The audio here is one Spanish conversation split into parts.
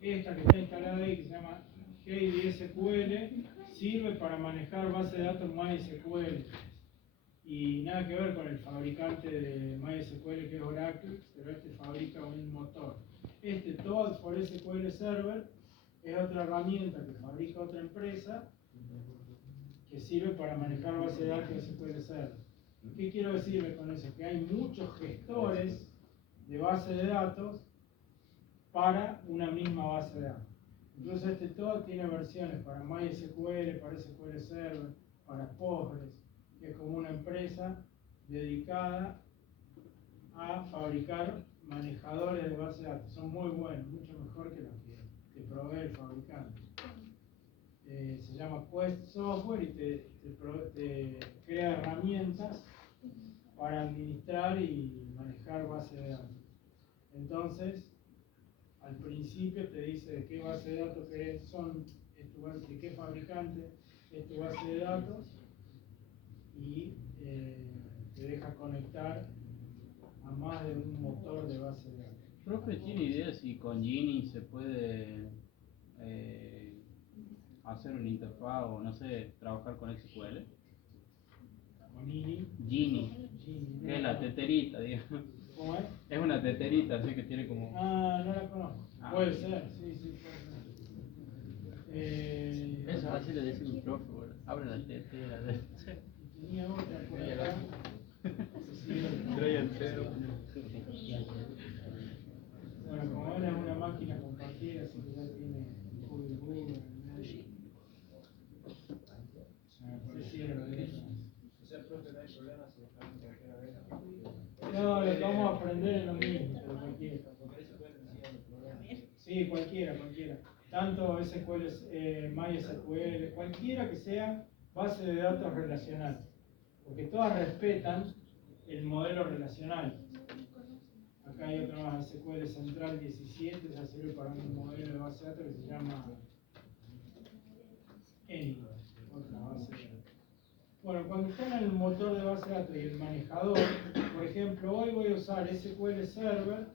esta que está instalada ahí, que se llama HeySQL, sirve para manejar base de datos MySQL. Y nada que ver con el fabricante de MySQL que es Oracle, pero este fabrica un motor. Este Toad for SQL Server es otra herramienta que fabrica otra empresa que sirve para manejar base de datos de SQL Server. ¿Qué quiero decirle con eso? Que hay muchos gestores de base de datos para una misma base de datos. Entonces este Toad tiene versiones para MySQL, para SQL Server, para Postgres. Es como una empresa dedicada a fabricar manejadores de base de datos. Son muy buenos, mucho mejor que los que provee el fabricante. Se llama Quest Software y te crea herramientas para administrar y manejar base de datos. Entonces, al principio te dice de qué base de datos son, de qué fabricante es tu base de datos, y te deja conectar a más de un motor de base de datos. ¿Profe tiene idea si con Gini se puede hacer una interfaz o no sé, trabajar con SQL? Con Gini, Gini, que es la teterita, digamos. ¿cómo es? Es una teterita, así que tiene como... Ah, no la conozco. Puede ser, sí, puede ser. Eso así le decimos al profe, bueno, abre la tetera. Tenía otra por acá. Trae el cero. Bueno, como ahora es una máquina compartida, así que ya tiene Google. Pareciera lo de eso. No, lo que vamos a aprender es lo mismo, pero cualquiera. Sí, cualquiera. Tanto SQL, MySQL, cualquiera que sea base de datos relacional. Porque todas respetan el modelo relacional. Acá hay otra más, SQL Central 17, esa sirve para un modelo de base de datos que se llama Anywhere, otra base de datos. Bueno, cuando están en el motor de base de datos y el manejador, por ejemplo, hoy voy a usar SQL Server,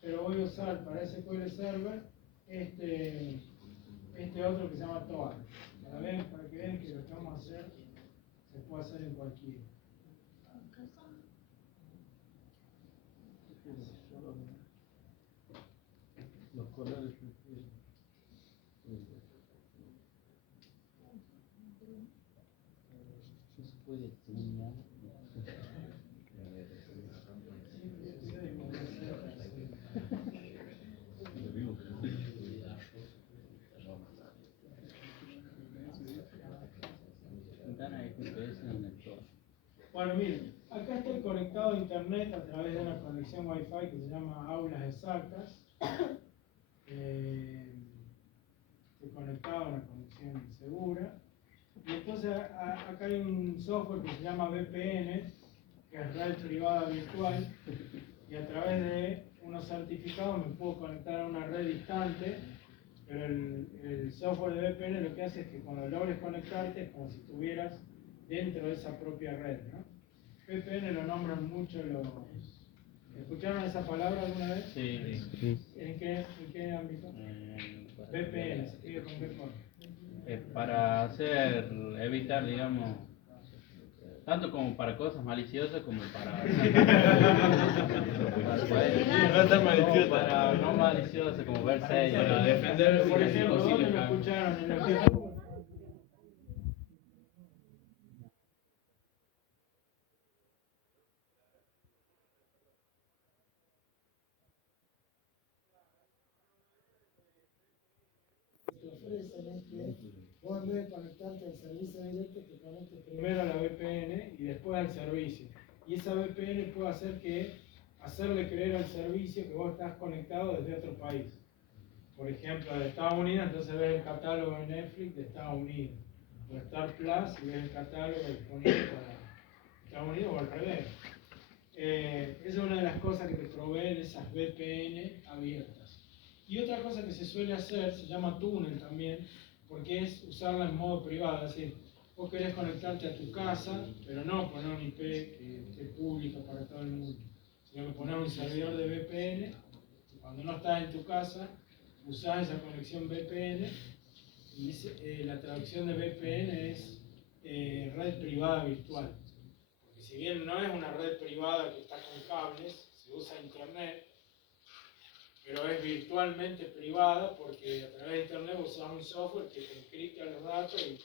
pero voy a usar para SQL Server este otro que se llama Toad. Para que vean que lo que vamos a hacer se puede hacer en cualquiera. Los colores. No se puede terminar. Bueno, miren, acá estoy conectado a internet a través de una conexión Wi-Fi que se llama Aulas Exactas. Estoy conectado a una conexión segura. Y entonces acá hay un software que se llama VPN, que es red privada virtual, y a través de unos certificados me puedo conectar a una red distante, pero el software de VPN lo que hace es que cuando logres conectarte es como si estuvieras dentro de esa propia red, ¿no? VPN lo nombran mucho los... ¿Escucharon esa palabra alguna vez? Sí. ¿En qué ámbito? VPN, se escribe con V corta. Para evitar, digamos, tanto como para cosas maliciosas como para... para no maliciosas, como ver series. Para defender Por ejemplo, ¿dónde posibles lo cambios. escucharon? En el ofrecen es que vos en vez de conectarte al servicio directo te conectes primero a la VPN y después al servicio. Y esa VPN puede hacerle creer al servicio que vos estás conectado desde otro país. Por ejemplo, de Estados Unidos, entonces ves el catálogo de Netflix de Estados Unidos. O Star Plus y ves el catálogo disponible para Estados Unidos o al revés. Esa es una de las cosas que te proveen esas VPN abiertas. Y otra cosa que se suele hacer, se llama túnel también, porque es usarla en modo privado. Es decir, vos querés conectarte a tu casa, pero no poner un IP que esté público para todo el mundo, sino que poner un servidor de VPN. Cuando no estás en tu casa, usás esa conexión VPN y la traducción de VPN es red privada virtual. Porque si bien no es una red privada que está con cables, se usa internet, pero es virtualmente privada porque a través de internet usas un software que te encripta los datos y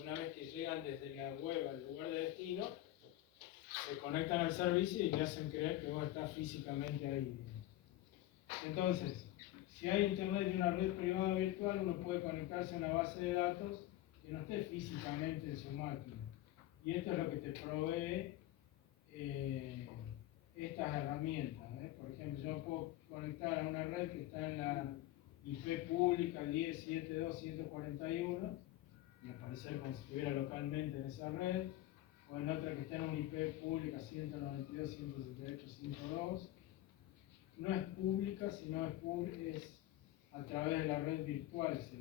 una vez que llegan desde la web al lugar de destino, se conectan al servicio y te hacen creer que vos estás físicamente ahí. Entonces, si hay internet y una red privada virtual, uno puede conectarse a una base de datos que no esté físicamente en su máquina. Y esto es lo que te provee estas herramientas. Por ejemplo, yo puedo conectar a una red que está en la IP pública 10.7.2.141 y aparecer como si estuviera localmente en esa red, o en otra que está en una IP pública 192.168.5.2. No es pública, sino es a través de la red virtual se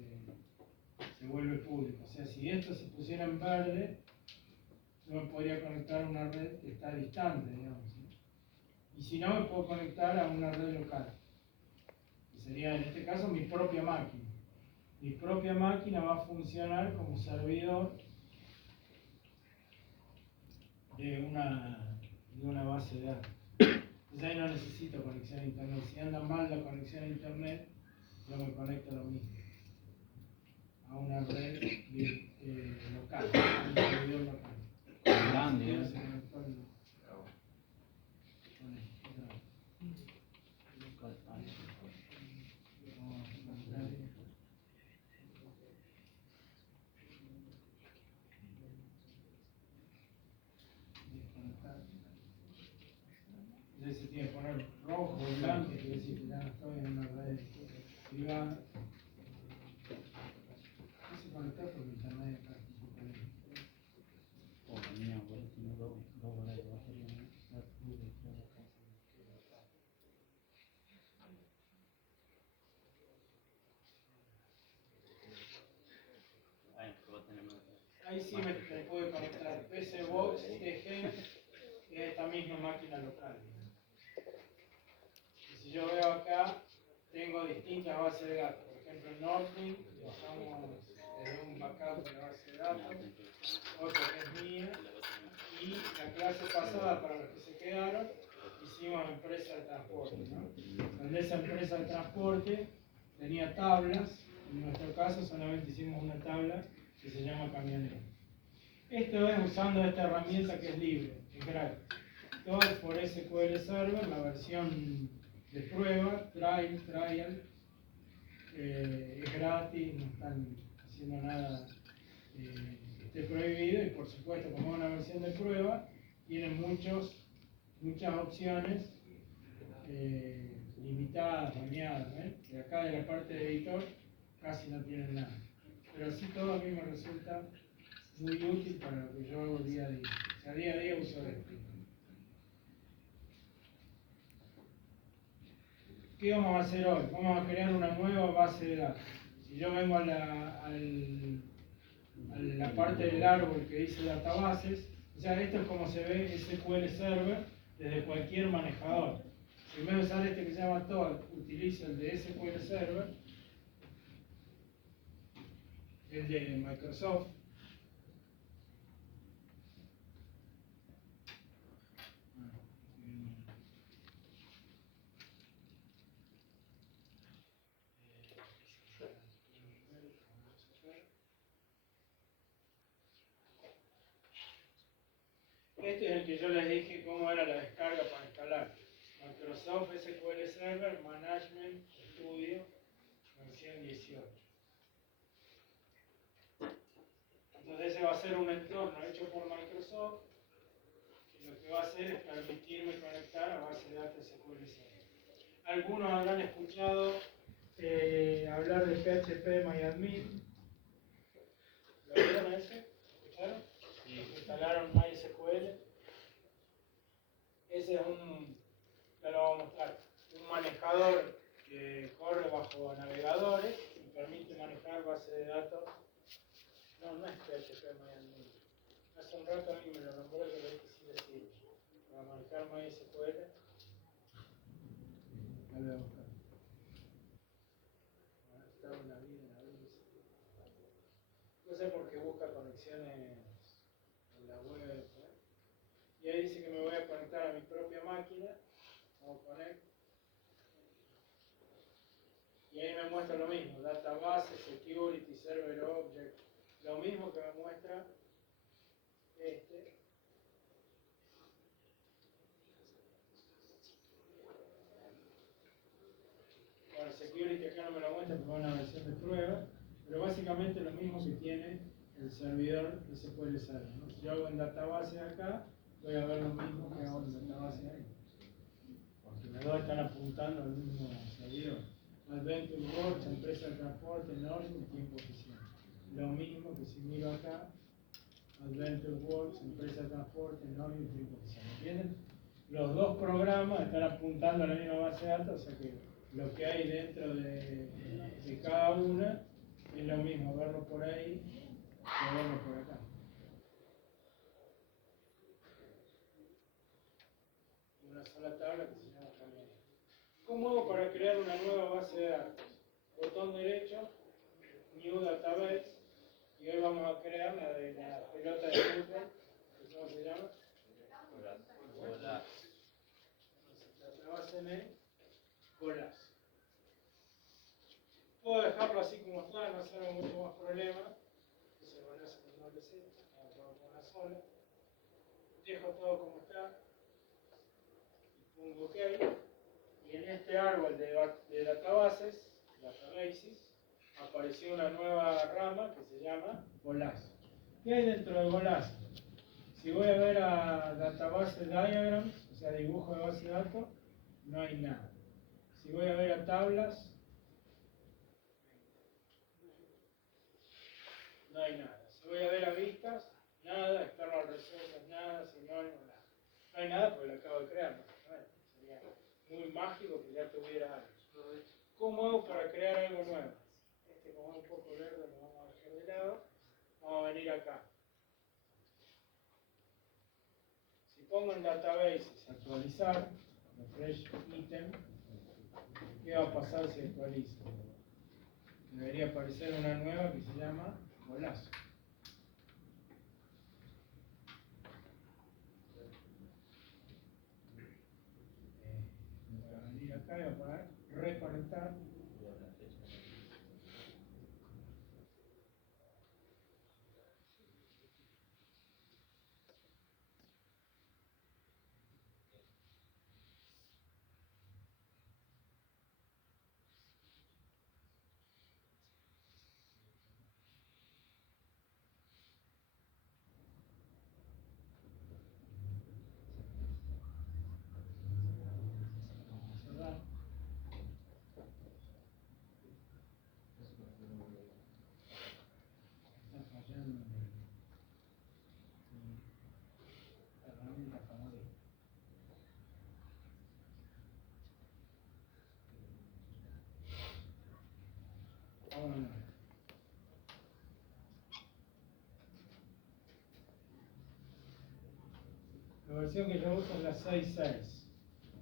vuelve público. O sea, si esto se pusiera en verde, yo me podría conectar a una red que está distante, digamos, ¿sí? Y si no, me puedo conectar a una red local, que sería en este caso mi propia máquina. Mi propia máquina va a funcionar como servidor de una base de datos. Entonces ahí no necesito conexión a internet. Si anda mal la conexión a internet, yo me conecto a lo mismo, a una red local, a un servidor local. Grande, ¿eh? Se conectó con esto. Entonces se tiene que poner rojo o blanco, quiere decir que ya no estoy en una red privada. No se conectó porque internet acá es un poco lento. Oh, mía, bueno, tiene dos horas de batería, ¿no? Ya pude, creo, acá. Bueno, pero vos tenés más. Ahí sí me puede conectar PC Box, TG, y esta misma máquina local. Y si yo veo acá, tengo distintas bases de datos. Por ejemplo, en Northwind, estamos desde un backup de la base de datos, otra que es mía, y la clase pasada, para los que se quedaron, hicimos empresa de transporte, ¿no? Donde esa empresa de transporte tenía tablas, en nuestro caso solamente hicimos una tabla que se llama camionero. Esto es usando esta herramienta que es libre, es gratis. Todo es por SQL Server, la versión de prueba, trial, es gratis, no están haciendo nada que esté prohibido y por supuesto como es una versión de prueba, tiene muchas opciones limitadas, baneadas, de acá de la parte de editor casi no tienen nada. Pero así todo a mí me resulta muy útil para lo que yo hago día a día. O sea, día a día uso esto. ¿Qué vamos a hacer hoy? Vamos a crear una nueva base de datos. Si yo vengo a la parte del árbol que dice databases, o sea, esto es como se ve SQL Server desde cualquier manejador. Si en vez de usar este que se llama Toad, utilizo el de SQL Server, el de Microsoft. Este es el que yo les dije cómo era la descarga para instalar. Microsoft SQL Server Management Studio versión 18. Entonces ese va a ser un entorno hecho por Microsoft y lo que va a hacer es permitirme conectar a base de datos SQL Server. Algunos habrán escuchado hablar de PHP MyAdmin. ¿Lo vieron ese? ¿Escucharon? Sí. Instalaron MySQL. Ese es ya lo vamos a mostrar, un manejador que corre bajo navegadores y permite manejar bases de datos. No es PHP MyAdmin. Hace un rato alguien me lo nombró y yo le dije que sí le sirve. Para manejar MySQL, ya lo voy a buscar. No sé por qué busca conexiones en la web. ¿Eh? Y ahí dice que me voy a conectar a mi propia máquina. Vamos a poner. Y ahí me muestra lo mismo, database, security, server object, lo mismo que me muestra este. Bueno, security acá no me lo muestra porque es una versión de prueba, pero básicamente lo mismo que tiene el servidor SQL Server, ¿no? Si yo hago en database acá, voy a ver lo mismo que hago en database ahí. Porque los dos están apuntando al mismo servidor. Adventure Works, empresa de transporte, Norwich, tiempo oficial. Lo mismo que si miro acá, Adventure Works, empresa de transporte, Norwich, tiempo oficial. ¿Entienden? Los dos programas están apuntando a la misma base de datos, o sea que lo que hay dentro de cada una es lo mismo, verlo por ahí que verlo por acá. Una sola tabla que se llama también. ¿Cómo hago para crear una nueva base de datos? Botón derecho, New Database, y hoy vamos a crear la de la pelota de fútbol, ¿cómo se llama? Database name, Colas. Puedo dejarlo así como está, no hacerme mucho más problema. Se van a hacer con doble Z, con una sola. Dejo todo como está. Y pongo OK. Y en este árbol de databases, databases, apareció una nueva rama que se llama Golas. ¿Qué hay dentro de Golas? Si voy a ver a database diagrams, o sea, dibujo de base de datos, no hay nada. Si voy a ver a tablas, no hay nada. Si voy a ver a vistas, nada, external resources, nada, sinónimo, nada. No hay nada porque lo acabo de crear, ¿no? Sería muy mágico que ya tuviera algo. ¿Cómo hago para crear algo nuevo? Este, como es un poco verde, lo vamos a dejar de lado. Vamos a venir acá. Si pongo en databases actualizar, refresh item, ¿qué va a pasar si actualizo? Debería aparecer una nueva que se llama Golazo. Voy a venir acá y voy a poner reconectar. Cerrar. Está fallando mi herramienta favorita. Vámonos. La versión que yo uso es la 6.6.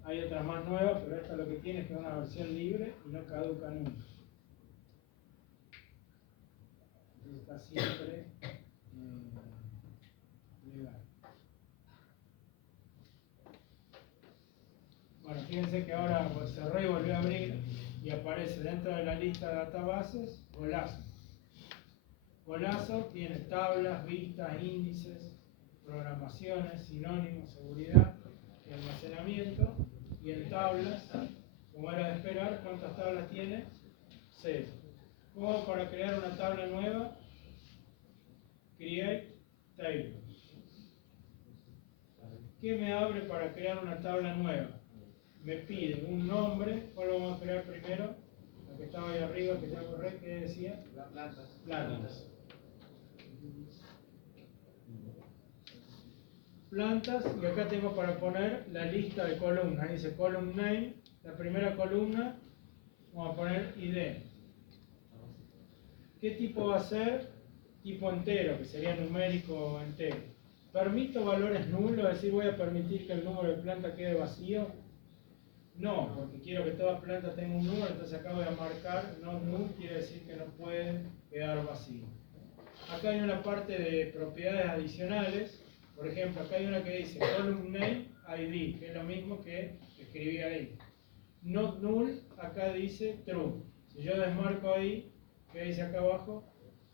Hay otras más nuevas, pero esta lo que tiene es que es una versión libre y no caduca nunca. Entonces está siempre legal. Bueno, fíjense que ahora cerré y volví a abrir y aparece dentro de la lista de databases Golazo. Golazo tiene tablas, vistas, índices, programaciones, sinónimos, seguridad y almacenamiento. Y en tablas, como era de esperar, ¿cuántas tablas tiene? 0. ¿Cómo hago para crear una tabla nueva? Create table. ¿Qué me abre para crear una tabla nueva? Me pide un nombre. ¿Cuál lo vamos a crear primero? La que estaba ahí arriba, que ya borré, ¿qué decía? Plantas. Plantas. Plantas, y acá tengo para poner la lista de columnas. Dice column name, la primera columna, vamos a poner ID. ¿Qué tipo va a ser? Tipo entero, que sería numérico entero. ¿Permito valores nulos? Es decir, ¿voy a permitir que el número de planta quede vacío? No, porque quiero que toda planta tenga un número, entonces acá voy a marcar no null, quiere decir que no puede quedar vacío. acá hay una parte de propiedades adicionales. Por ejemplo, acá hay una que dice column name ID, que es lo mismo que escribí ahí. Not null, acá dice true. Si yo desmarco ahí, ¿qué dice acá abajo?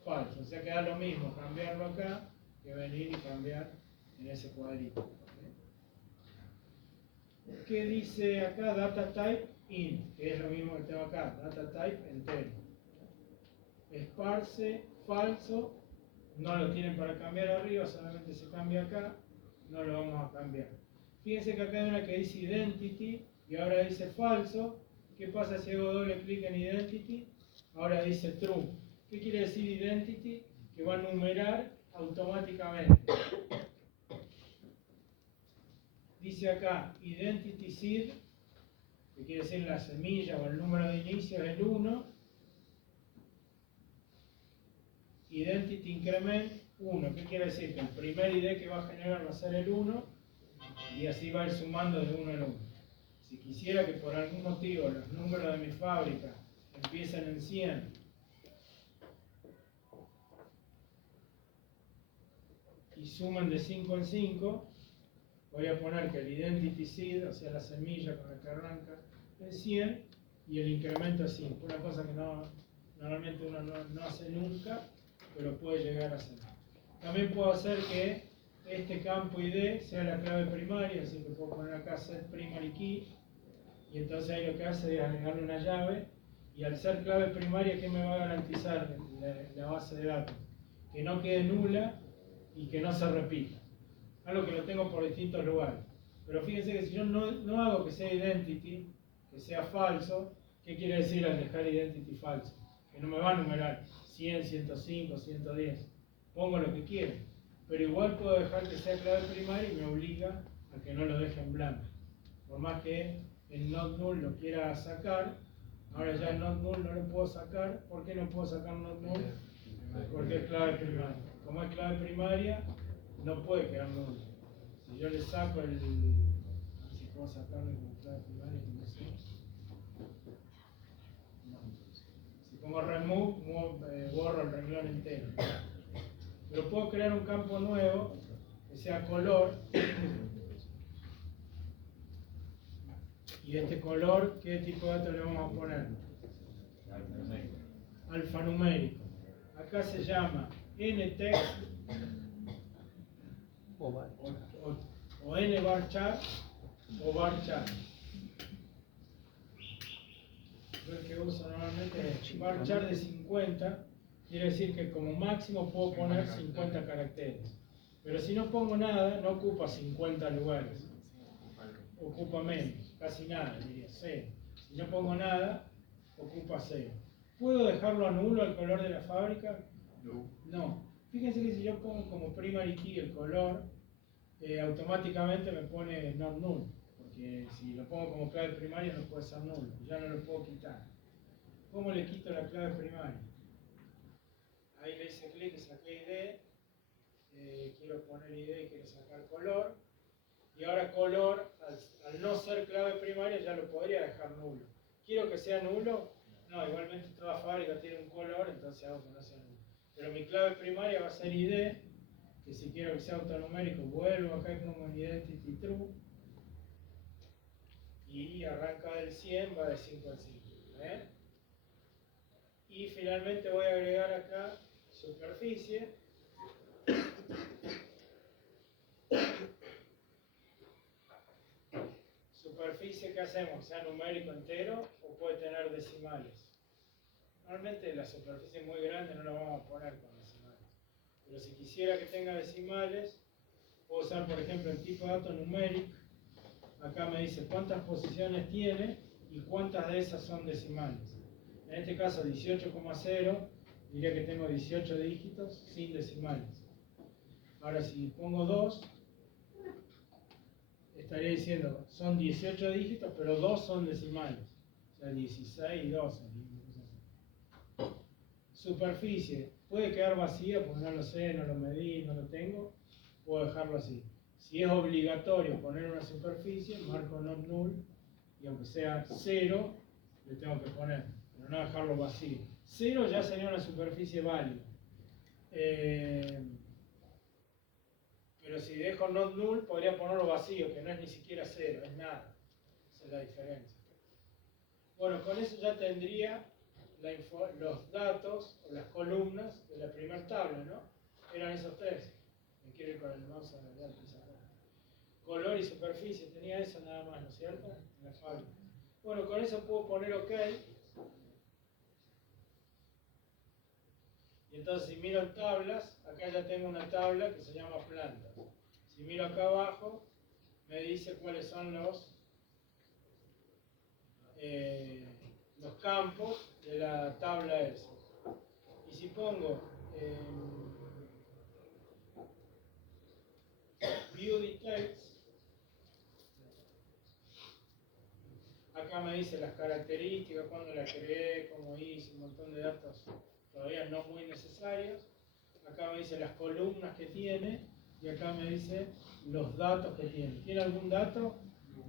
Falso. O sea que da lo mismo cambiarlo acá que venir y cambiar en ese cuadrito. ¿Ok? ¿Qué dice acá? Data type int, que es lo mismo que tengo acá. Data type entero. Esparce, falso. No lo tienen para cambiar arriba, solamente se cambia acá. No lo vamos a cambiar. Fíjense que acá hay una que dice identity y ahora dice falso. ¿Qué pasa si hago doble clic en identity? Ahora dice true. ¿Qué quiere decir identity? Que va a numerar automáticamente. Dice acá identity seed, que quiere decir la semilla o el número de inicio es el 1. Identity increment 1. ¿Qué quiere decir? Que el primer ID que va a generar va a ser el 1 y así va a ir sumando de 1 en 1. Si quisiera que por algún motivo los números de mi fábrica empiecen en 100 y suman de 5 en 5, voy a poner que el identity seed, o sea la semilla con la que arranca, es 100 y el incremento es 5. Una cosa que normalmente uno no hace nunca, pero puede llegar a hacer. También puedo hacer que este campo ID sea la clave primaria, así que puedo poner acá set primary key, y entonces ahí lo que hace es agregarle una llave, y al ser clave primaria, ¿qué me va a garantizar la base de datos? Que no quede nula y que no se repita. Algo que lo tengo por distintos lugares. Pero fíjense que si yo no hago que sea identity, que sea falso, ¿qué quiere decir al dejar identity falso? Que no me va a numerar 100, 105, 110. Pongo lo que quiero. Pero igual puedo dejar que sea clave primaria y me obliga a que no lo deje en blanco. Por más que el not null lo quiera sacar, ahora ya el not null no lo puedo sacar. ¿Por qué no puedo sacar not null? Porque es clave primaria. Como es clave primaria, no puede quedar nulo. Si yo le saco el... A ver si puedo sacarle como clave primaria, no sé. No. Si pongo remove, borro el renglón entero. Pero puedo crear un campo nuevo que sea color. Y este color, ¿qué tipo de datos le vamos a poner? Alfanumérico. Acá se llama ntext o nvarchar o varchar. Yo el que uso normalmente es varchar de 50, quiere decir que como máximo puedo poner 50 caracteres. Pero si no pongo nada, no ocupa 50 lugares. Ocupa menos, casi nada, diría 0. Si no pongo nada, ocupa 0. ¿Puedo dejarlo a nulo el color de la fábrica? No. Fíjense que si yo pongo como primary key el color, automáticamente me pone not null, porque si lo pongo como clave primaria no puede ser nulo, ya no lo puedo quitar. ¿Cómo le quito la clave primaria? Ahí le hice clic y saqué ID, quiero poner ID y quiero sacar color, y ahora color, al no ser clave primaria ya lo podría dejar nulo. ¿Quiero que sea nulo? No, igualmente toda fábrica tiene un color, entonces hago que no sea nulo. Pero mi clave primaria va a ser ID, que si quiero que sea autonumérico, vuelvo acá y pongo identity true, y arranca del 100, va de 5 en 5. Y finalmente voy a agregar acá superficie. Superficie, ¿qué hacemos? ¿Sea numérico entero o puede tener decimales? Normalmente la superficie muy grande no la vamos a poner con decimales. Pero si quisiera que tenga decimales, puedo usar por ejemplo el tipo de dato numérico. Acá me dice cuántas posiciones tiene y cuántas de esas son decimales. En este caso 18,0, diría que tengo 18 dígitos sin decimales. Ahora si pongo 2, estaría diciendo son 18 dígitos, pero 2 son decimales. O sea, 16 y 12. Superficie, puede quedar vacía porque no lo sé, no lo medí, no lo tengo. Puedo dejarlo así. Si es obligatorio poner una superficie, marco not null, y aunque sea 0, le tengo que poner, pero no dejarlo vacío. 0 ya sería una superficie válida. Pero si dejo not null, podría ponerlo vacío, que no es ni siquiera cero, es nada. Esa es la diferencia. Bueno, con eso ya tendría los datos o las columnas de la primera tabla, ¿no? Eran esos tres. Me quiero ir con el mouse a ver, color y superficie, tenía eso nada más, ¿no es cierto? En la fábrica. Bueno, con eso puedo poner OK. Y entonces si miro en tablas, acá ya tengo una tabla que se llama plantas. Si miro acá abajo, me dice cuáles son los campos de la tabla esa. Y si pongo View Details, acá me dice las características, cuándo la creé, cómo hice, un montón de datos todavía no muy necesarios. Acá me dice las columnas que tiene y acá me dice los datos que tiene. ¿Tiene algún dato?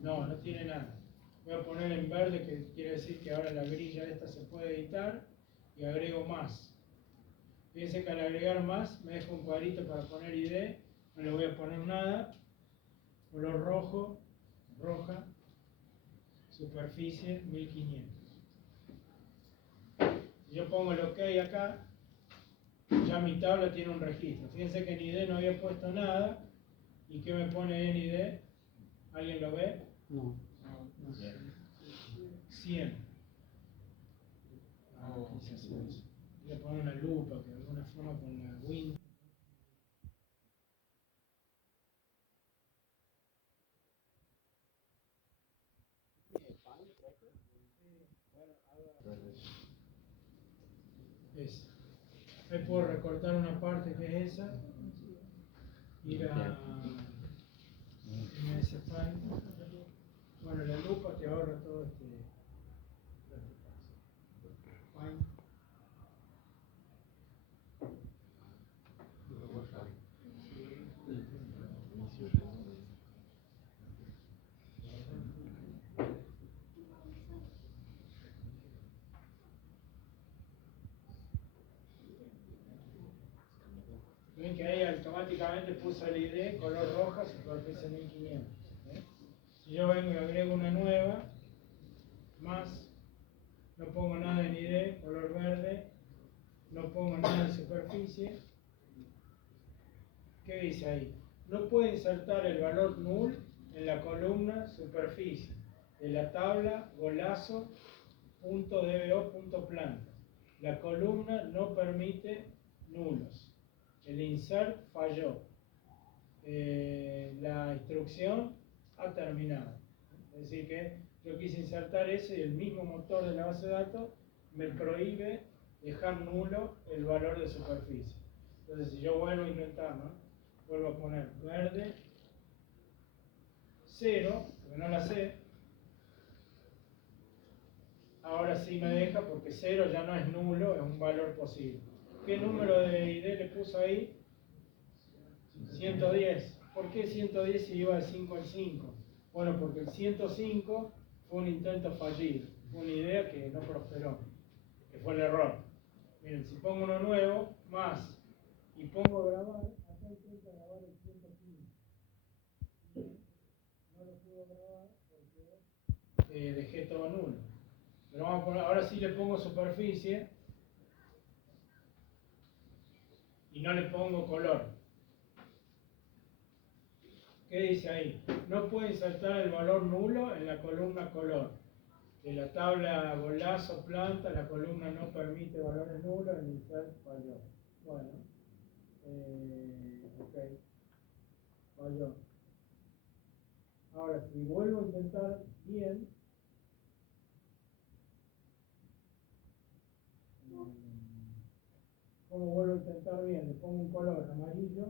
No, no tiene nada. Voy a poner en verde, que quiere decir que ahora la grilla esta se puede editar, y agrego más. Fíjense que al agregar más me deja un cuadrito para poner ID, no le voy a poner nada. Color rojo, roja, superficie 1500. Si yo pongo el OK acá, ya mi tabla tiene un registro. Fíjense que en ID no había puesto nada. ¿Y qué me pone en ID? ¿Alguien lo ve? No. 100. Voy a poner una lupa, que de alguna forma con la Windows. Ahí puedo recortar una parte que es esa, ir a MS Paint. Bueno, la lupa te ahorra todo este Paint. Ven que ahí automáticamente puso el ID color roja, superficie 1500. Si yo vengo y agrego una nueva, más, no pongo nada en ID, color verde, no pongo nada en superficie, ¿qué dice ahí? No puede insertar el valor null en la columna superficie de la tabla golazo.dbo.planta. La columna no permite nulos. El insert falló. La instrucción ha terminado. Es decir que yo quise insertar eso y el mismo motor de la base de datos me prohíbe dejar nulo el valor de superficie. Entonces si yo vuelvo a intentar, ¿no? Vuelvo a poner verde 0, porque no la sé. Ahora sí me deja porque 0 ya no es nulo, es un valor posible. ¿Qué número de ID le puso ahí? 110. ¿Por qué 110 si iba de 5 al 5? Bueno, porque el 105 fue un intento fallido, fue una idea que no prosperó, que fue el error. Miren, si pongo uno nuevo, más, y pongo grabar, acá intenta grabar el 115. No lo puedo grabar porque dejé todo nulo. Pero vamos a poner, ahora sí le pongo superficie y no le pongo color. ¿Qué dice ahí? No puede insertar el valor nulo en la columna color. En la tabla golazo planta, la columna no permite valores nulos, el insert falló. Bueno, ok, falló. Ahora, si vuelvo a intentar bien, ¿cómo vuelvo a intentar bien? Le pongo un color amarillo.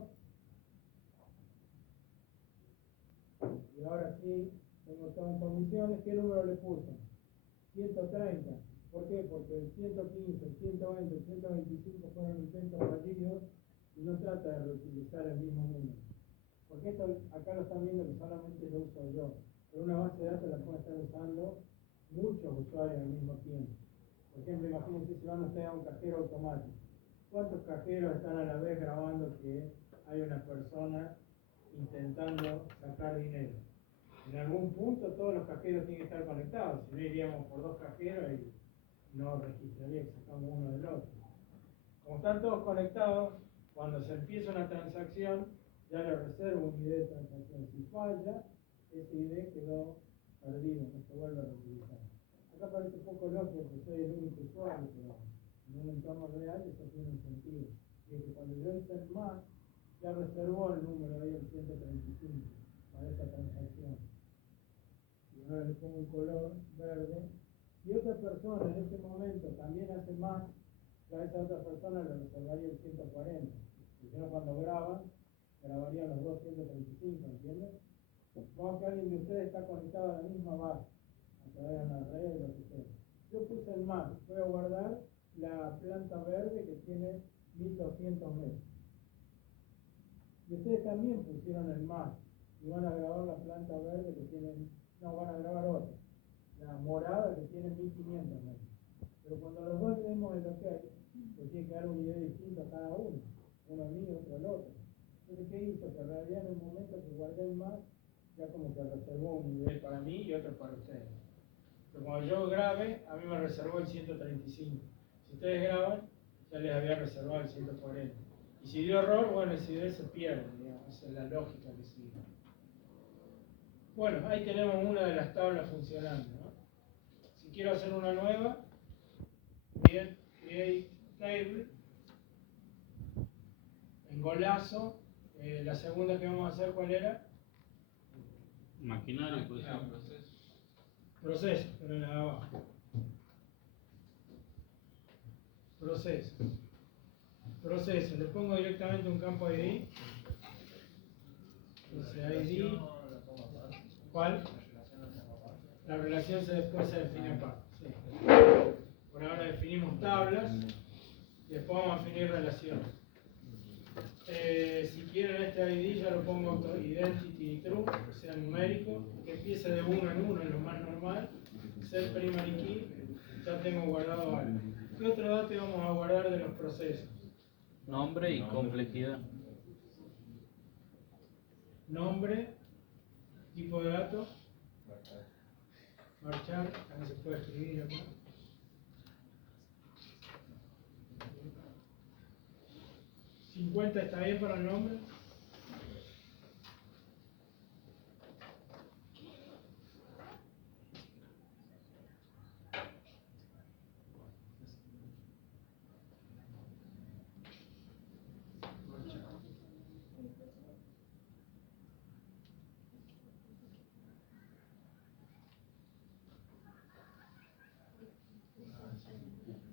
Y ahora sí, tengo todo en condiciones. ¿Qué número le puse? 130. ¿Por qué? Porque el 115, el 120, el 125 fueron intentos fallidos y no trata de reutilizar el mismo número. Porque esto acá lo están viendo que solamente lo uso yo. Pero una base de datos la pueden estar usando muchos usuarios al mismo tiempo. Por ejemplo, imagínense si van ustedes a un cajero automático. ¿Cuántos cajeros están a la vez grabando que hay una persona intentando sacar dinero? En algún punto todos los cajeros tienen que estar conectados, si no iríamos por dos cajeros y no registraría que sacamos uno del otro. Como están todos conectados, cuando se empieza una transacción, ya le reservo un ID de transacción. Si falla, ese ID quedó perdido, no se vuelve a reutilizar. Acá parece un poco lógico que soy el único usuario, pero en un entorno real eso tiene un sentido. Y es que cuando yo hice el más, ya reservó el número ahí, el 135, para esa transacción. Y ahora le pongo un color verde. Si otra persona en ese momento también hace más, ya a esa otra persona le reservaría el 140. Y si no, cuando grabarían los dos 135, ¿entiendes? Supongamos que alguien de ustedes está conectado a la misma base, a través de una red, lo que sea. Yo puse el más, voy a guardar la planta verde que tiene 1200 metros. Y ustedes también pusieron el más y van a grabar la planta verde que tiene, no, van a grabar otra, la morada que tiene 1500 metros. Pero cuando los dos tenemos el ok, pues tiene que dar un nivel distinto a cada uno mío, otro al otro. Entonces, ¿qué hizo? Que en realidad en el momento que guardé el más, ya como que reservó un nivel para mí y otro para ustedes. Pero cuando yo grabe, a mí me reservó el 135. Si ustedes graban, ya les había reservado el 140. Y si dio error, bueno, ese nivel se pierde, digamos, esa es la lógica que sigue. Bueno, ahí tenemos una de las tablas funcionando, ¿no? Si quiero hacer una nueva, bien, create table, en Golazo, la segunda que vamos a hacer, ¿cuál era? Maquinaria, pues. Proceso, pero en la de abajo. Proceso, le pongo directamente un campo ID. Entonces ID. ¿Cuál? La relación después se define aparte. Sí. Por ahora definimos tablas y después vamos a definir relaciones. Si quieren este ID ya lo pongo identity true, o sea numérico, que empiece de 1 en 1, es lo más normal. Set primary key, ya tengo guardado algo. ¿Qué otro dato vamos a guardar de los procesos? Nombre y complejidad. Nombre, tipo de dato, marchar, también se puede escribir acá. ¿50 está bien para el nombre?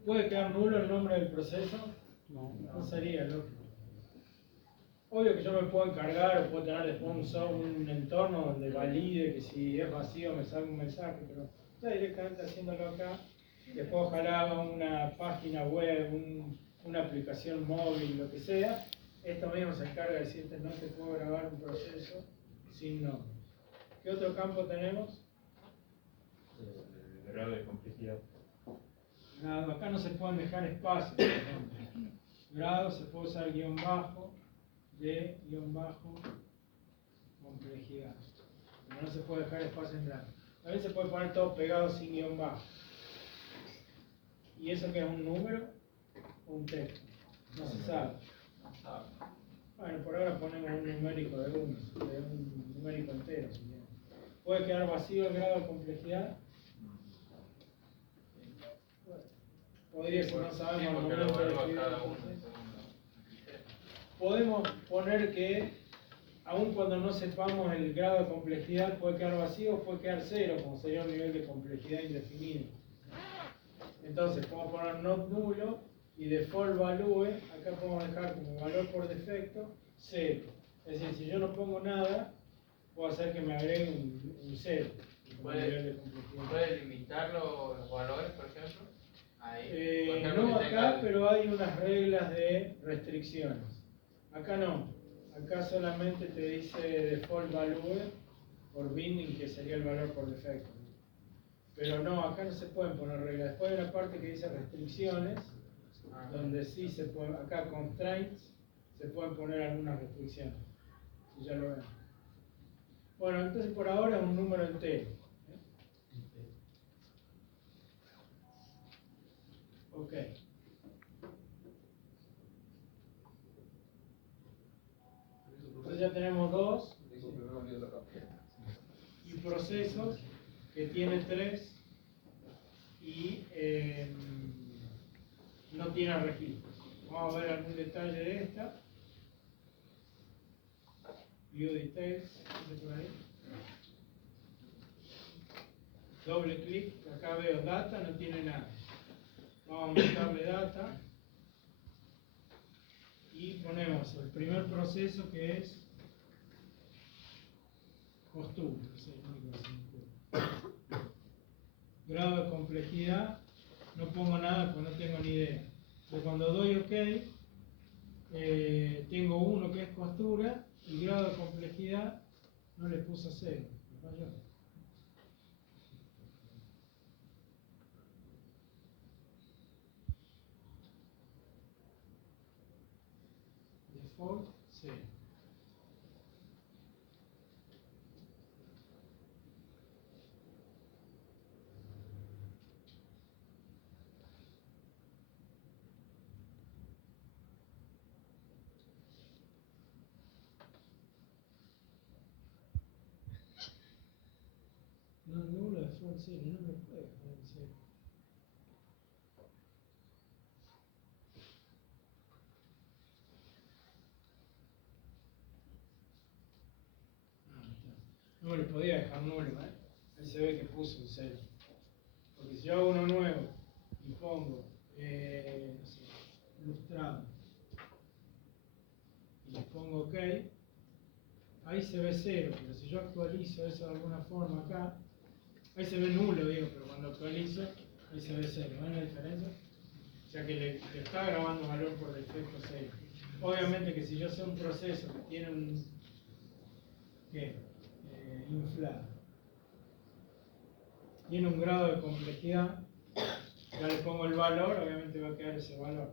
¿Puede quedar nulo el nombre del proceso? No sería lógico. Obvio que yo me puedo encargar o puedo tener después un entorno donde valide que si es vacío me salga un mensaje, pero ya directamente haciéndolo acá, después ojalá haga una página web, una aplicación móvil, lo que sea, esto mismo se encarga de decirte no te puedo grabar un proceso sin nombre. ¿Qué otro campo tenemos? Grado de complejidad. Grado, acá no se pueden dejar espacios, por ejemplo. Grado se puede usar guión bajo, de guión bajo, complejidad. Pero no se puede dejar espacio en blanco. También se puede poner todo pegado sin guión bajo. ¿Y eso qué es un número o un texto? No se sabe. Bueno, por ahora ponemos un numérico de un numérico entero. ¿Puede quedar vacío el grado de complejidad? Podría ser, no sabemos el momento de escribir el proceso. Podemos poner que, aun cuando no sepamos el grado de complejidad, puede quedar vacío o puede quedar cero, como sería un nivel de complejidad indefinido. Entonces, podemos poner not nulo y default value, acá podemos dejar como valor por defecto 0. Es decir, si yo no pongo nada, puedo hacer que me agregue un 0. ¿Puede limitar los valores, por ejemplo? Ahí, por ejemplo, no acá, pero hay unas reglas de restricciones. Acá no. Acá solamente te dice default value por binding, que sería el valor por defecto. Pero no, acá no se pueden poner reglas. Después hay una parte que dice restricciones. donde sí se puede, acá constraints, se pueden poner algunas restricciones. Si ya lo ven. Bueno, entonces por ahora es un número entero. Ok. Entonces ya tenemos dos y procesos que tiene 3 y no tiene registros. Vamos a ver algún detalle de esta. View details, ¿ves por ahí? Doble clic, acá veo data, no tiene nada. Vamos a aumentarle data y ponemos el primer proceso que es costumbre. Grado de complejidad, no pongo nada porque no tengo ni idea. Pero cuando doy OK, tengo uno que es costura y grado de complejidad no le puse 0. Me falló. Default 0. No, nulo default 0, no me puede poner 0. No me lo podía dejar nulo, ¿eh? Ahí se ve que puso un 0. Porque si yo hago uno nuevo y pongo, no sé, ilustrado, y le pongo OK, ahí se ve 0, pero si yo actualizo eso de alguna forma acá, ahí se ve nulo, digo, pero cuando actualizo, ahí se ve 0. ¿Ven la diferencia? O sea que le está grabando valor por defecto 0. Obviamente que si yo sé un proceso que tiene un inflado, tiene un grado de complejidad, ya le pongo el valor, obviamente va a quedar ese valor.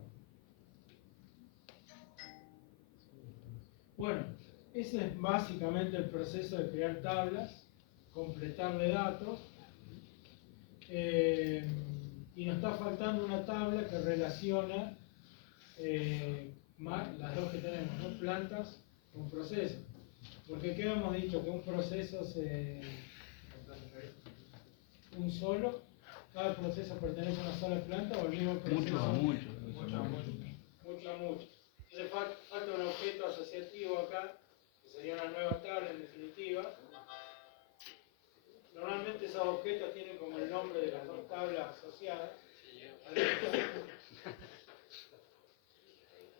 Bueno, ese es básicamente el proceso de crear tablas, completarle datos, y nos está faltando una tabla que relaciona las dos que tenemos, ¿no? Plantas con procesos. Porque ¿qué hemos dicho? Que un proceso un solo, cada proceso pertenece a una sola planta o el mismo proceso. Mucho. Entonces falta un objeto asociativo acá, que sería una nueva tabla en definitiva. Normalmente esos objetos tienen como el nombre de las dos tablas asociadas.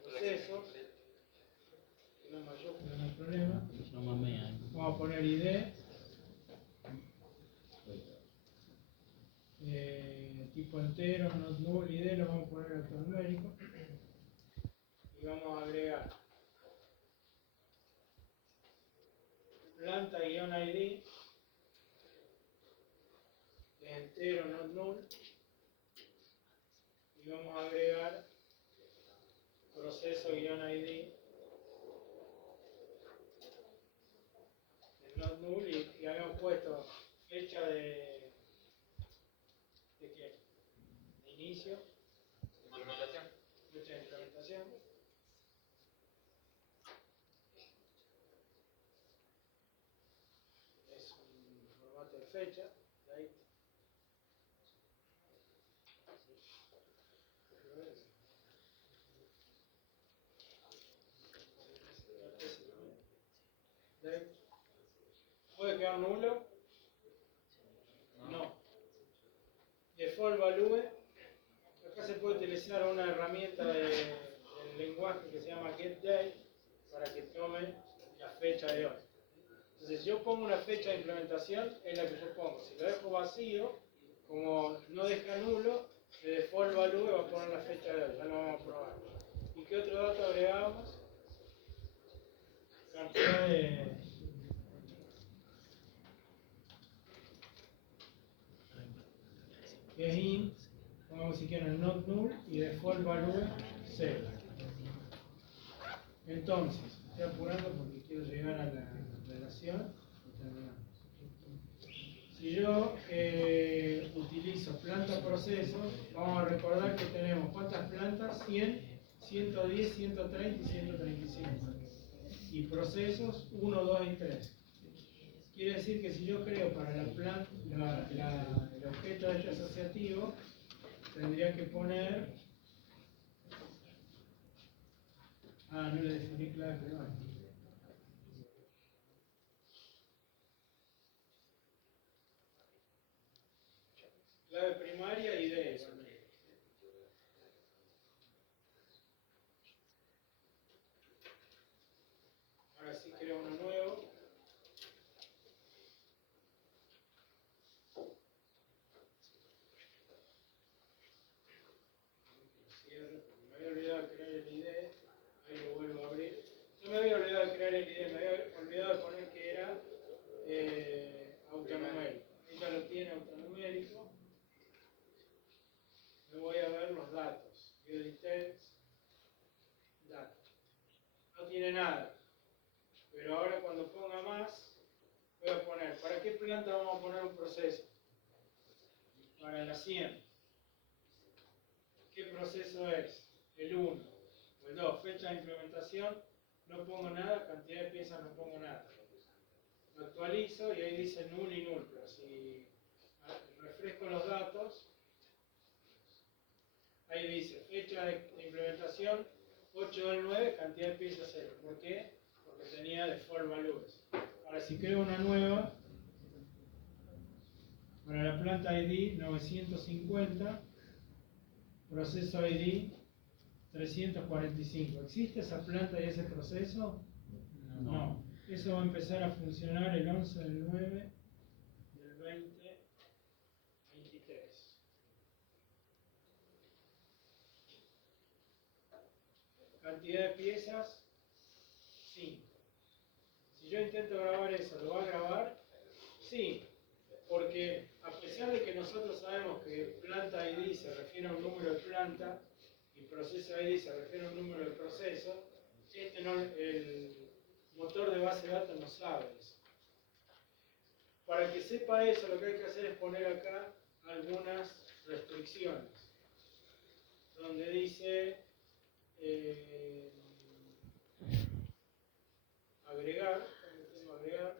Procesos, no mayúscula, no hay problema. Vamos a poner ID. Tipo entero, not null, ID lo vamos a poner alfanumérico. Y vamos a agregar planta-id de entero, not null. Y vamos a agregar proceso-id de not null y habíamos puesto fecha de qué? De inicio, Implementación. fecha de implementación. Es un formato de fecha, date. Date. ¿Puede quedar nulo? No. Default value. Acá se puede utilizar una herramienta del lenguaje que se llama getDate para que tome la fecha de hoy. Entonces, si yo pongo una fecha de implementación, es la que yo pongo. Si lo dejo vacío, como no deja nulo, de default value va a poner la fecha de hoy. Ya lo vamos a probar. ¿Y qué otro dato agregamos? Cantidad de... que es int, pongamos si quieren not null, y default value 0. Entonces, estoy apurando porque quiero llegar a la relación y terminamos. Si yo utilizo planta proceso, vamos a recordar que tenemos ¿cuántas plantas? 100, 110, 130 y 135. Y procesos 1, 2 y 3. Quiere decir que si yo creo para la planta, el objeto de este asociativo, tendría que poner... Ah, no le definí clave primaria. Clave primaria y D. Ahora sí creo uno nuevo. Cierro, porque me había olvidado de crear el ID. Ahí lo vuelvo a abrir. No me había olvidado de crear el ID, me había olvidado de poner que era autonumérico. Ahí ya lo tiene autonumérico. Me voy a ver los datos. View details, datos. No tiene nada. Pero ahora cuando ponga más, voy a poner, ¿para qué planta vamos a poner un proceso? Para la 100. ¿Qué proceso es? El 1 o el 2. Fecha de implementación, no pongo nada, cantidad de piezas no pongo nada. Lo actualizo y ahí dice null y null, pero si refresco los datos, ahí dice fecha de implementación 8 del 9, cantidad de piezas 0. ¿Por qué? Porque tenía default values. Ahora si creo una nueva, para la planta ID 950, proceso ID 345. ¿Existe esa planta y ese proceso? No. Eso va a empezar a funcionar el 11 del 9 del 2023. Cantidad de piezas, 5. Si yo intento grabar eso, ¿lo va a grabar? Sí, porque a pesar de que nosotros sabemos que planta ID se refiere a un número de planta y proceso ID se refiere a un número de proceso, el motor de base de datos no sabe eso. Para que sepa eso, lo que hay que hacer es poner acá algunas restricciones, donde dice agregar, agregar,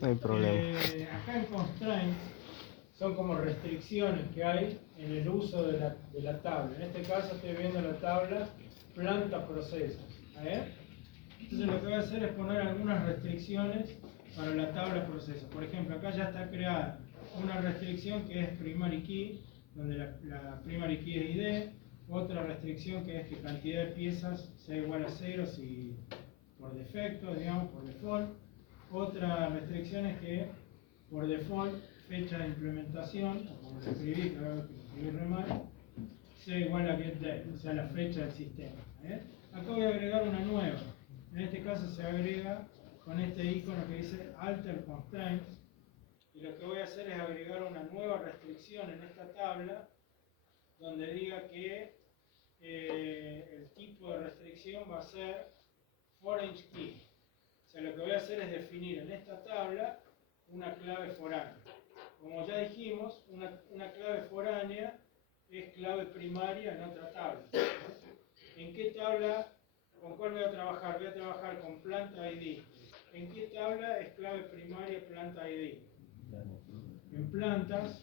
No hay problema. Acá en constraints son como restricciones que hay en el uso de la tabla. En este caso estoy viendo la tabla planta procesos. Entonces lo que voy a hacer es poner algunas restricciones para la tabla procesos. Por ejemplo, acá ya está creada una restricción que es primary key, donde la primary key es ID. Otra restricción que es que cantidad de piezas sea igual a 0 si por defecto, digamos, por default. Otra restricción es que por default fecha de implementación, o como lo escribí, creo que lo escribí re mal, sea igual a getDate, o sea la fecha del sistema. Acá voy a agregar una nueva. En este caso se agrega con este icono que dice Alter Constraints, y lo que voy a hacer es agregar una nueva restricción en esta tabla donde diga que el tipo de restricción va a ser foreign key. O sea, lo que voy a hacer es definir en esta tabla una clave foránea. Como ya dijimos, una clave foránea es clave primaria en otra tabla. ¿En qué tabla, con cuál voy a trabajar? Voy a trabajar con planta ID. ¿En qué tabla es clave primaria planta ID? En plantas,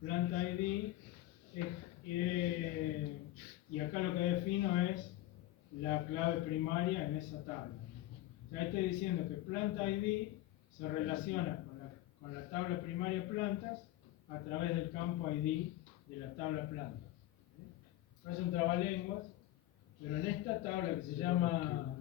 planta ID, y acá lo que defino es la clave primaria en esa tabla. Ya estoy diciendo que planta ID se relaciona con la tabla primaria plantas a través del campo ID de la tabla plantas. Es un trabalenguas, pero en esta tabla que se llama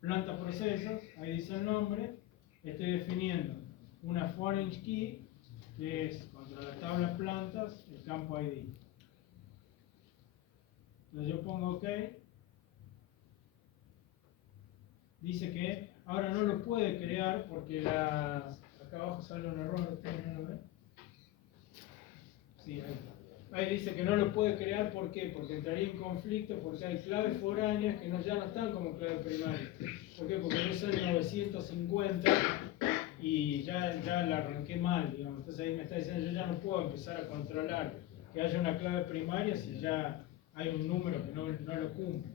planta procesos, ahí dice el nombre, estoy definiendo una foreign key que es contra la tabla plantas el campo ID. Entonces yo pongo OK. Dice que ahora no lo puede crear porque acá abajo sale un error, ¿ustedes no lo ven? Sí, ahí dice que no lo puede crear, ¿por qué? Porque entraría en conflicto, porque hay claves foráneas que ya no están como clave primaria. ¿Por qué? Porque yo soy el 950 y ya la arranqué mal, digamos. Entonces ahí me está diciendo, yo ya no puedo empezar a controlar que haya una clave primaria si ya hay un número que no lo cumple.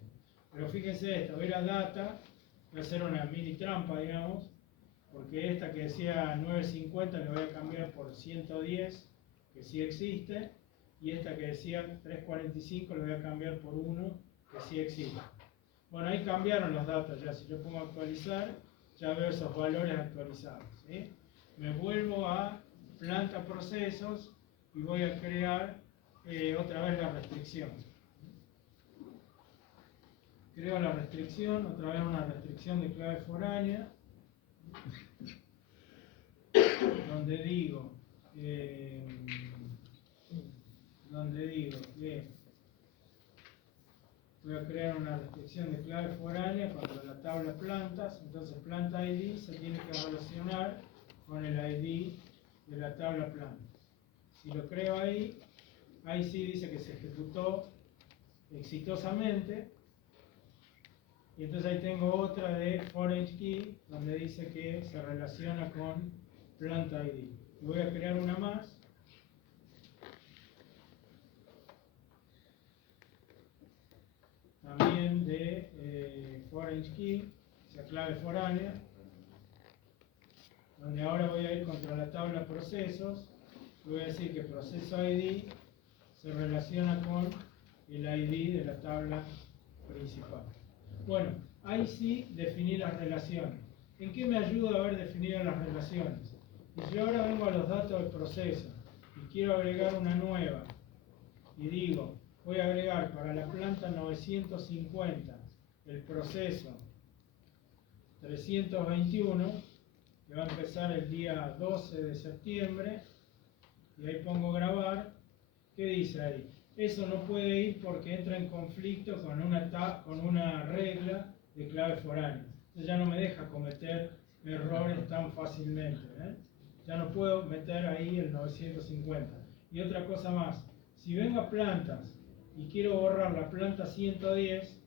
Pero fíjense esto, ver a data, voy a hacer una mini trampa, digamos, porque esta que decía 950 la voy a cambiar por 110, que sí existe, y esta que decía 345 la voy a cambiar por 1, que sí existe. Bueno, ahí cambiaron los datos ya. Si yo pongo actualizar, ya veo esos valores actualizados, ¿sí? Me vuelvo a planta procesos y voy a crear otra vez la restricción. Creo la restricción, otra vez una restricción de clave foránea, donde digo que voy a crear una restricción de clave foránea contra la tabla plantas. Entonces planta ID se tiene que relacionar con el ID de la tabla plantas. Si lo creo ahí sí dice que se ejecutó exitosamente. Y entonces ahí tengo otra de foreign key donde dice que se relaciona con planta ID. Voy a crear una más. También de foreign key, o sea, clave foránea, donde ahora voy a ir contra la tabla procesos. Voy a decir que proceso ID se relaciona con el ID de la tabla principal. Bueno, ahí sí definí las relaciones. ¿En qué me ayuda haber definido las relaciones? Y si yo ahora vengo a los datos del proceso y quiero agregar una nueva, y digo, voy a agregar para la planta 950 el proceso 321, que va a empezar el día 12 de septiembre, y ahí pongo grabar. ¿Qué dice ahí? Eso no puede ir porque entra en conflicto con una regla de clave foránea. Entonces ya no me deja cometer errores tan fácilmente. Ya no puedo meter ahí el 950. Y otra cosa más, si vengo a plantas y quiero borrar la planta 110,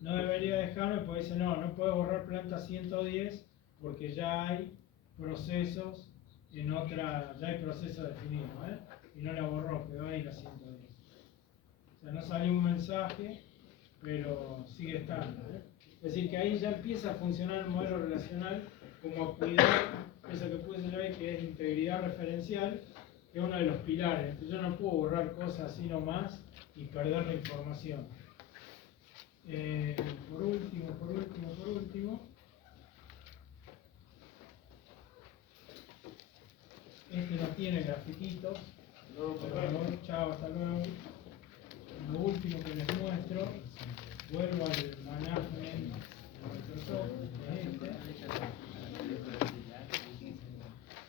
no debería dejarme porque dice no puedo borrar planta 110 porque ya hay procesos ya hay procesos definidos. y no la borró, quedó ahí la 110. O sea, no salió un mensaje, pero sigue estando. Es decir, que ahí ya empieza a funcionar el modelo relacional como a cuidar eso que puse yo ahí, que es integridad referencial, que es uno de los pilares. Entonces yo no puedo borrar cosas así nomás y perder la información. Por último, este no tiene grafiquitos. Chao, hasta luego. Lo último que les muestro, vuelvo al management de Microsoft,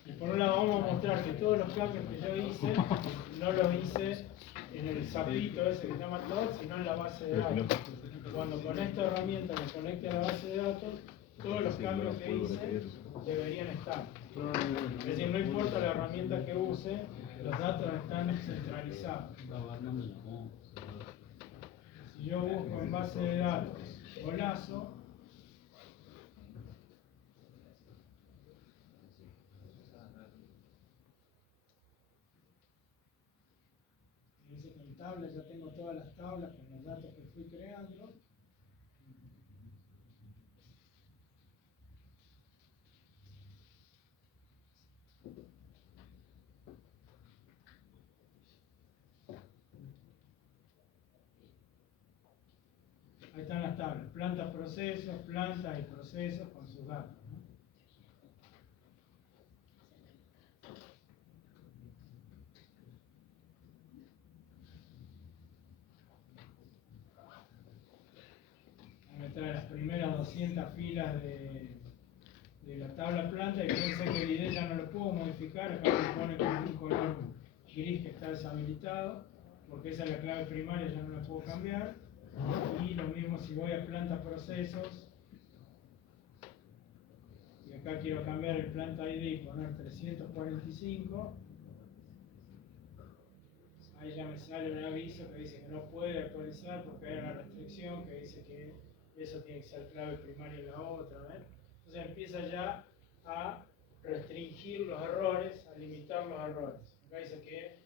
y por un lado vamos a mostrar que todos los cambios que yo hice, no los hice en el sapito ese que se llama TOT, sino en la base de datos. Cuando con esta herramienta me conecte a la base de datos, todos los cambios que hice deberían estar. Es decir, no importa la herramienta que use, los datos están centralizados. Si yo busco en base de datos Golazo, dice que en tablas ya tengo todas las tablas con los datos que fui creando. Ahí están las tablas, plantas y procesos con sus datos, ¿no? Me trae las primeras 200 filas de la tabla planta y piensa que el ID ya no lo puedo modificar, acá me pone con un color gris que está deshabilitado, porque esa es la clave primaria, ya no la puedo cambiar. Y lo mismo si voy a planta procesos, y acá quiero cambiar el planta ID y poner 345, ahí ya me sale un aviso que dice que no puede actualizar porque hay una restricción que dice que eso tiene que ser clave primaria en la otra, ¿ven? Entonces empieza ya a restringir los errores, a limitar los errores. Acá dice que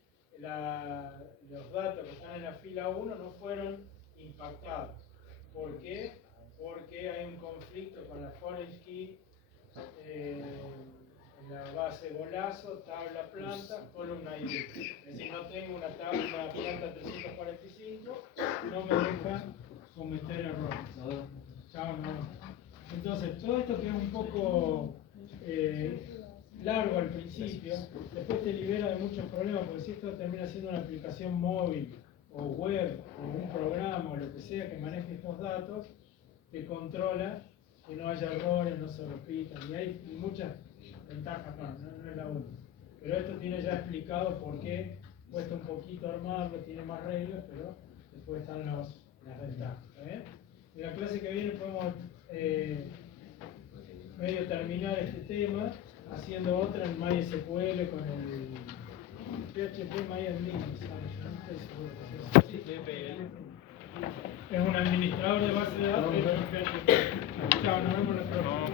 los datos que están en la fila 1 no fueron impactados. ¿Por qué? Porque hay un conflicto con la foreign key en la base Golazo, tabla planta, column ID. Es decir, no tengo una tabla planta 345, no me deja cometer errores. Chao, no. Entonces, todo esto que es un poco largo al principio, después te libera de muchos problemas, porque si esto termina siendo una aplicación móvil o web o un programa o lo que sea que maneje estos datos, te controla que no haya errores, no se repitan, y hay muchas ventajas más, no es la única. Pero esto tiene ya explicado por qué cuesta un poquito armarlo, tiene más reglas, pero después están las ventajas. En la clase que viene podemos medio terminar este tema haciendo otra en MySQL con el PHP MyAdmin. Es un administrador de base de datos. Claro, nos vemos la próxima.